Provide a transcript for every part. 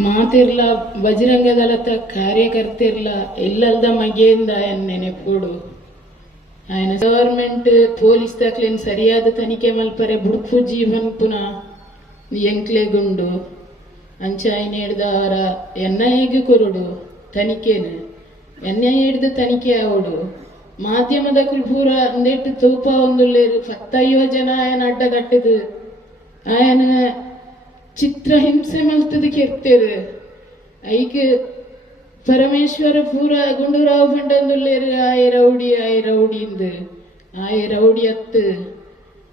ಮಾತಿರ್ಲ ಬಜರಂಗ ದಳದ ಕಾರ್ಯಕರ್ತಿರ್ಲ ಎಲ್ಲಲ್ದ ಮಗೆಯಿಂದ ನೆನೆಪೋಡು ఆయన government police ದಾಖಲೆನ್ ಸರಿಯಾದ ತನಿಖೆ ಮಲ್ಪರೆ ಬುಡುಕು ಜೀವನ್ ಪುನಃ ಎಂಕ್ಲೆಗುಂಡು ಅಂಚ ఆయన ಹಿಡ್ದ ಅವರ ಎನ್ಐಗೆ ಕೊರುಡು ತನಿಖೆನ ಎನ್ಐ ಹಿಡ್ದು ತನಿಖೆ ಆವಡು ಮಾಧ್ಯಮದ ಪೂರ ಒಂದೆಟ್ಟು ತೂಪ ಒಂದುಲ್ಲೇರು 10 ಜನ ఆయన ಅಡ್ಡಗಟ್ಟದು ఆయన ಚಿತ್ರಹಿಂಸೆ ಮಲ್ತದಕ್ಕೆ ಇರ್ತೇವೆ ಐಕೆ ಪರಮೇಶ್ವರ ಪೂರ ಗುಂಡೂರಾವ್ ಬಂಡಂದುಲ್ಲೇರು ಆಯ ರೌಡಿಯಿಂದ ಆಯ ರೌಡಿ ಅತ್ತು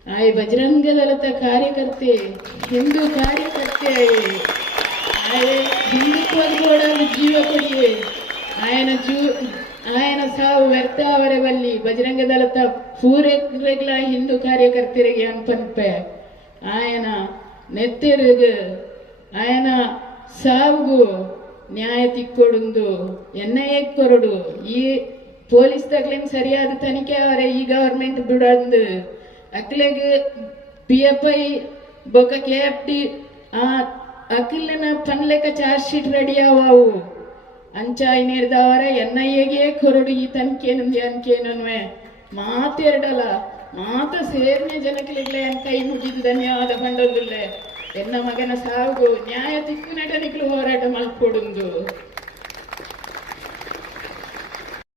ಆಯ ಬಜರಂಗ ದಳದ ಕಾರ್ಯಕರ್ತೆ ಹಿಂದೂ ಕಾರ್ಯಕರ್ತೆ ಆಯ ಹಿಂದುತ್ವದ ಜೀವ ಕೊಡಿಯೇ ఆయన ಸಾವು ವ್ಯರ್ಥ ಅವರ ಬಲ್ಲಿ ಬಜರಂಗ ದಳದ ಪೂರೆಗ್ಲ ಹಿಂದೂ ಕಾರ್ಯಕರ್ತರಿಗೆ ಅನ್ಪನ್ಪೆ ఆయన ನೆತ್ತಿರುಗು ఆయన ಸಾವುಗು ನ್ಯಾಯ ತಿಕ್ಕೊಡುಂದು ಎನ್ಐಎ ಕೊರಡು ಈ ಪೊಲೀಸ್ ತಗ್ಲಿಂಗ್ ಸರಿಯಾದ ತನಿಖೆ ಅವರೇ ಈ ಗವರ್ಮೆಂಟ್ ಬಿಡಂದು ಅಕ್ಲೆಗ್ PFI ಬೊಕ್ಕ KFT ಆ ಅಕ್ಲಿನ ಪನ್ಲೆಕ್ಕ ಚಾರ್ಜ್ ಶೀಟ್ ರೆಡಿ ಆವಾವು ಅಂಚ ಹಿಡ್ದವರ ಎನ್ಐಎಗೆ ಕೊರಡು ಈ ತನಿಖೆ ಅನ್ಕೇನುವೆ ಮಾತೆರಡಲ್ಲ ಮಾತ ಸೇರ್ನೆ ಜನಕ್ಲಿಗ್ಲೆ ಕೈ ಮುಗಿದು ಧನ್ಯವಾದ ಬಂಡಲ್ಲೇ ಎನ್ನ ಮಗನ ಸಾವು ನ್ಯಾಯ ತಿಕ್ಕು ನಟನಿಗಳು ಹೋರಾಟ ಮಲ್ಕೊಡುಂದು